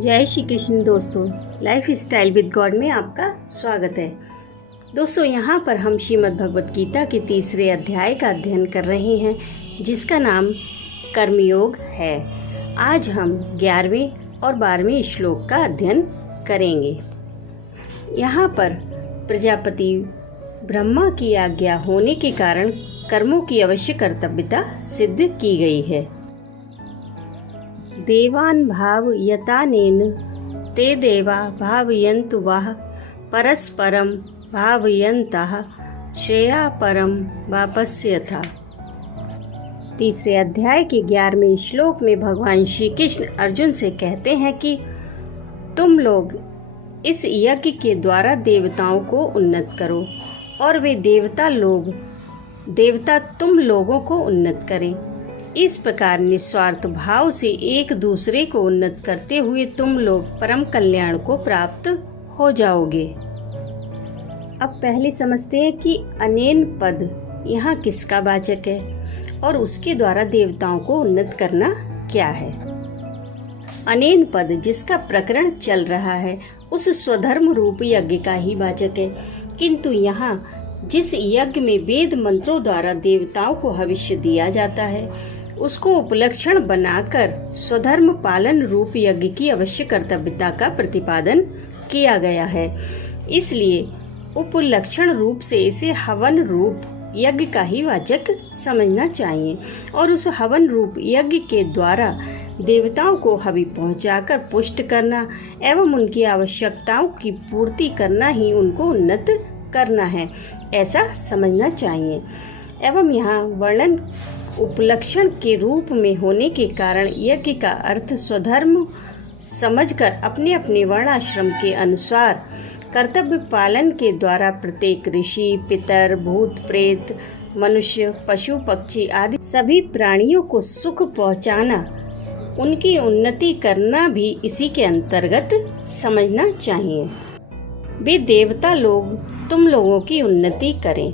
जय श्री कृष्ण दोस्तों, life style with God में आपका स्वागत है। दोस्तों, यहाँ पर हम श्रीमद् भगवत गीता के तीसरे अध्याय का अध्ययन कर रहे हैं, जिसका नाम कर्मयोग है। आज हम 11वें और 12वें श्लोक का अध्ययन करेंगे। यहाँ पर प्रजापति ब्रह्मा की आज्ञा होने के कारण कर्मों की अवश्य कर्तव्यता सिद्ध की गई है। देवान् भावयतानेन ते देवा भावयन्तु वः परस्परं भावयन्तः श्रेयापरं वापस्यथा। तीसरे अध्याय के 11वें श्लोक में भगवान श्री कृष्ण अर्जुन से कहते हैं कि तुम लोग इस यज्ञ के द्वारा देवताओं को उन्नत करो और वे देवता तुम लोगों को उन्नत करें। इस प्रकार निस्वार्थ भाव से एक दूसरे को उन्नत करते हुए तुम लोग परम कल्याण को प्राप्त हो जाओगे। अब पहले समझते हैं कि अनेन पद यहाँ किसका वाचक है और उसके द्वारा देवताओं को उन्नत करना क्या है। अनेन पद जिसका प्रकरण चल रहा है उस स्वधर्म रूप यज्ञ का ही वाचक है, किंतु यहाँ जिस यज्ञ में वेद मंत्रों द्वारा देवताओं को हविष्य दिया जाता है उसको उपलक्षण बनाकर स्वधर्म पालन रूप यज्ञ की अवश्य कर्तव्यता का प्रतिपादन किया गया है। इसलिए उपलक्षण रूप से इसे हवन रूप यज्ञ का ही वाचक समझना चाहिए और उस हवन रूप यज्ञ के द्वारा देवताओं को हवि पहुंचाकर पुष्ट करना एवं उनकी आवश्यकताओं की पूर्ति करना ही उनको उन्नत करना है, ऐसा समझना चाहिए। एवं यहाँ वर्णन उपलक्षण के रूप में होने के कारण यज्ञ का अर्थ स्वधर्म समझकर अपने अपने वर्णाश्रम के अनुसार कर्तव्य पालन के द्वारा प्रत्येक ऋषि, पितर, भूत, प्रेत, मनुष्य, पशु, पक्षी आदि सभी प्राणियों को सुख पहुंचाना, उनकी उन्नति करना भी इसी के अंतर्गत समझना चाहिए। वे देवता लोग तुम लोगों की उन्नति करें।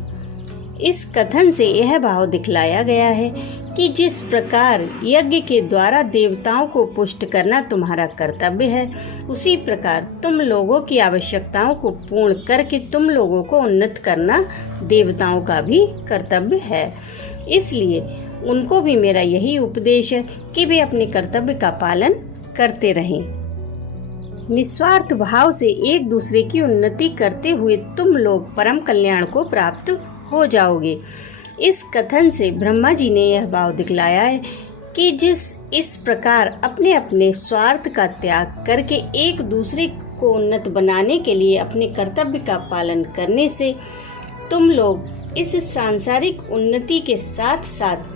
इस कथन से यह भाव दिखलाया गया है कि जिस प्रकार यज्ञ के द्वारा देवताओं को पुष्ट करना तुम्हारा कर्तव्य है, उसी प्रकार तुम लोगों की आवश्यकताओं को पूर्ण करके तुम लोगों को उन्नत करना देवताओं का भी कर्तव्य है। इसलिए उनको भी मेरा यही उपदेश है कि वे अपने कर्तव्य का पालन करते रहें। निस्वार्थ भाव से एक दूसरे की उन्नति करते हुए तुम लोग परम कल्याण को प्राप्त हो जाओगे। इस कथन से ब्रह्मा जी ने यह भाव दिखलाया है कि इस प्रकार अपने अपने स्वार्थ का त्याग करके एक दूसरे को उन्नत बनाने के लिए अपने कर्तव्य का पालन करने से तुम लोग इस सांसारिक उन्नति के साथ साथ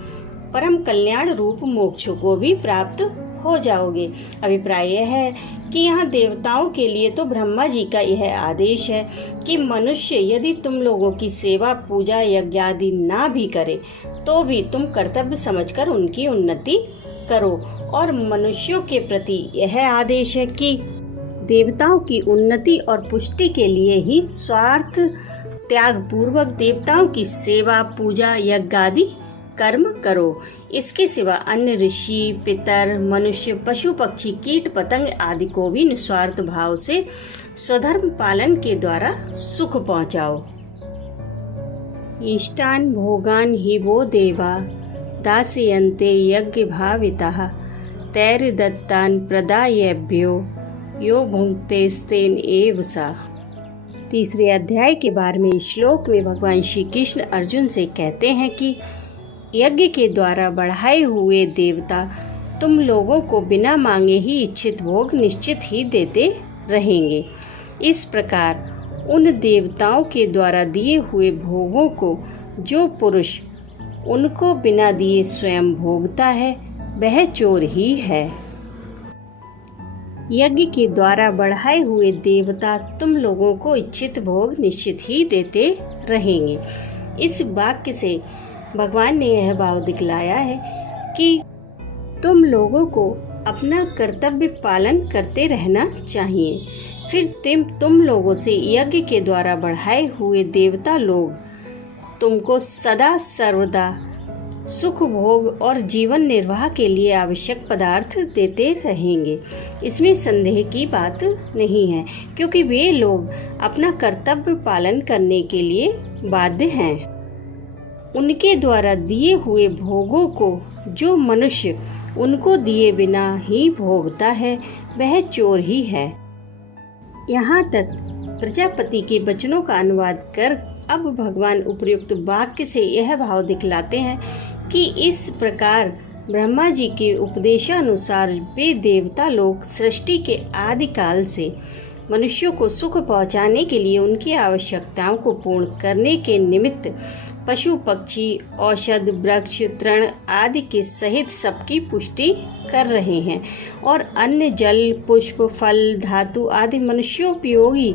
परम कल्याण रूप मोक्ष को भी प्राप्त हो जाओगे। अभिप्राय यह है कि यहाँ देवताओं के लिए तो ब्रह्मा जी का यह आदेश है कि मनुष्य यदि तुम लोगों की सेवा, पूजा, यज्ञ आदि ना भी करे तो भी तुम कर्तव्य समझकर उनकी उन्नति करो। और मनुष्यों के प्रति यह आदेश है कि देवताओं की उन्नति और पुष्टि के लिए ही स्वार्थ त्याग पूर्वक देवताओं की सेवा, पूजा, यज्ञ आदि कर्म करो। इसके सिवा अन्य ऋषि, पितर, मनुष्य, पशु, पक्षी, कीट, पतंग आदि को भी निस्वार्थ भाव से स्वधर्म पालन के द्वारा सुख पहुंचाओ। इष्टान भोगान हि वो देवा दास्यन्ते यज्ञ भाविताः तैर्दत्तान् प्रदायेभ्यो यो भुङ्क्तेस्तेन एव सा। तीसरे अध्याय के 12वें श्लोक में भगवान श्री कृष्ण अर्जुन से कहते हैं कि यज्ञ के द्वारा बढ़ाए हुए देवता तुम लोगों को बिना मांगे ही इच्छित भोग निश्चित ही देते रहेंगे। इस प्रकार उन देवताओं के द्वारा दिए हुए भोगों को जो पुरुष उनको बिना दिए स्वयं भोगता है वह चोर ही है। यज्ञ के द्वारा बढ़ाए हुए देवता तुम लोगों को इच्छित भोग निश्चित ही देते रहेंगे। इस वाक्य से भगवान ने यह भाव दिखलाया है कि तुम लोगों को अपना कर्तव्य पालन करते रहना चाहिए। फिर तुम लोगों से यज्ञ के द्वारा बढ़ाए हुए देवता लोग तुमको सदा सर्वदा सुख भोग और जीवन निर्वाह के लिए आवश्यक पदार्थ देते रहेंगे। इसमें संदेह की बात नहीं है, क्योंकि वे लोग अपना कर्तव्य पालन करने के लिए बाध्य हैं। उनके द्वारा दिए हुए भोगों को जो मनुष्य उनको दिए बिना ही भोगता है, वह चोर ही है। यहाँ तक प्रजापति के वचनों का अनुवाद कर अब भगवान उपर्युक्त वाक्य से यह भाव दिखलाते हैं कि इस प्रकार ब्रह्मा जी के उपदेशानुसार वे देवता लोग सृष्टि के आदि काल से मनुष्यों को सुख पहुंचाने के लिए उनकी आवश्यकताओं को पूर्ण करने के निमित्त पशु पक्षी औषध वृक्ष तृण आदि के सहित सबकी पुष्टि कर रहे हैं और अन्य जल पुष्प फल धातु आदि मनुष्योपयोगी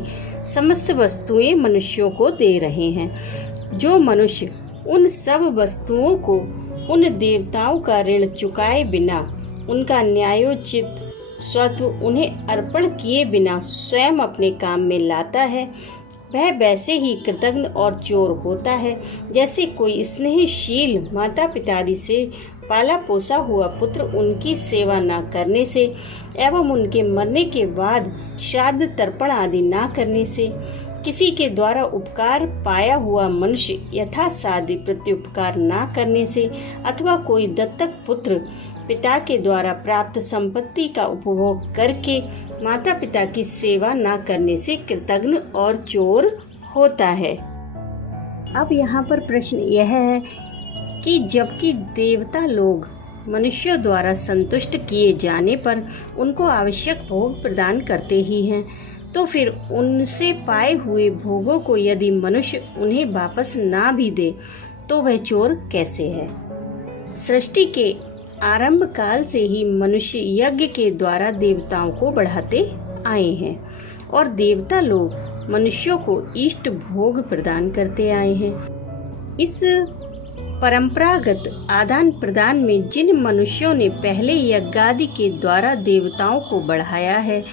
समस्त वस्तुएं मनुष्यों को दे रहे हैं। जो मनुष्य उन सब वस्तुओं को उन देवताओं का ऋण चुकाए बिना उनका न्यायोचित स्वत्व उन्हें अर्पण किए बिना स्वयं अपने काम में लाता है, वह वैसे ही कृतघ्न और चोर होता है जैसे कोई स्नेहशील माता पिता आदि से पाला पोसा हुआ पुत्र उनकी सेवा न करने से एवं उनके मरने के बाद श्राद्ध तर्पण आदि न करने से, किसी के द्वारा उपकार पाया हुआ मनुष्य यथासाध्य प्रत्युपकार न करने से, अथवा कोई दत्तक पुत्र पिता के द्वारा प्राप्त संपत्ति का उपभोग करके माता पिता की सेवा न करने से कृतघ्न और चोर होता है। अब यहाँ पर प्रश्न यह है कि जबकि देवता लोग मनुष्यों द्वारा संतुष्ट किए जाने पर उनको आवश्यक भोग प्रदान करते ही हैं, तो फिर उनसे पाए हुए भोगों को यदि मनुष्य उन्हें वापस ना भी दे तो वह चोर कैसे है। सृष्टि के आरंभ काल से ही मनुष्य यज्ञ के द्वारा देवताओं को बढ़ाते आए हैं और देवता लोग मनुष्यों को इष्ट भोग प्रदान करते आए हैं। इस परंपरागत आदान प्रदान में जिन मनुष्यों ने पहले यज्ञादि के द्वारा देवताओं को बढ़ाया है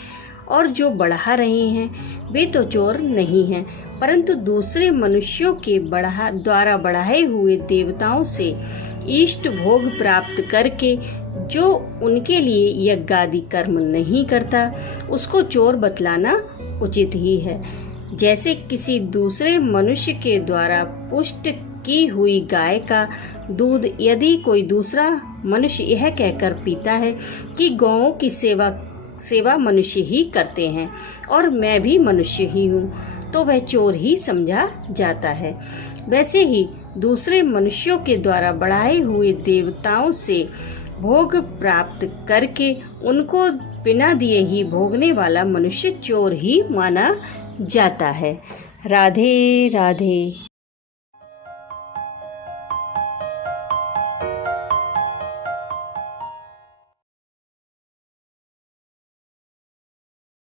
और जो बढ़ा रहे हैं, वे तो चोर नहीं हैं, परंतु दूसरे मनुष्यों के द्वारा बढ़ाए हुए देवताओं से इष्ट भोग प्राप्त करके जो उनके लिए यज्ञादि कर्म नहीं करता, उसको चोर बतलाना उचित ही है। जैसे किसी दूसरे मनुष्य के द्वारा पुष्ट की हुई गाय का दूध यदि कोई दूसरा मनुष्य यह कहकर पीता है कि गौओं की सेवा मनुष्य ही करते हैं और मैं भी मनुष्य ही हूँ, तो वह चोर ही समझा जाता है। वैसे ही दूसरे मनुष्यों के द्वारा बढ़ाए हुए देवताओं से भोग प्राप्त करके उनको बिना दिए ही भोगने वाला मनुष्य चोर ही माना जाता है। राधे राधे।